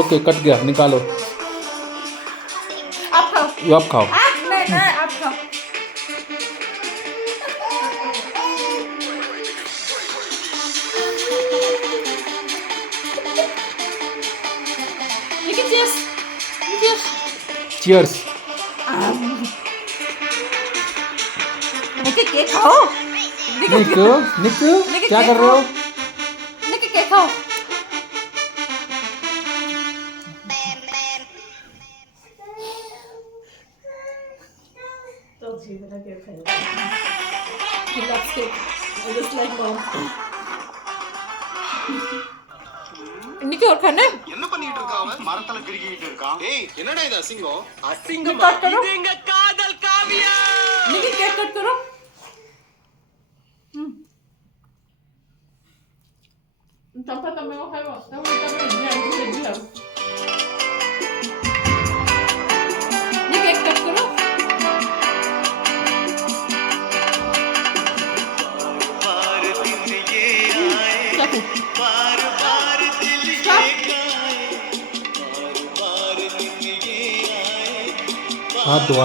Okay cut गया, निकालो। आप खाओ। ये आप खाओ। नहीं आप खाओ। लेकिन चीयर्स चीयर्स। चियर्स। लेकिन केक खाओ। निक निक क्या कर रहे हो? लेकिन केक खाओ। Don't see that I get paid. He loves cake. I just like mom. இன்னைக்கு ஒரு खाना என்ன பண்ணிட்டு இருக்கா அவ? மரத்துல கிறுகிட்டு இருக்கான். ஏய் என்னடா இது அசிங்கம்? असिंगमा இது எங்க காதல் காவியா. இன்னைக்கு கேக் கட் करो. Tampa também o raiva. Não, também dia. ये केक कट करो. हाथ धो।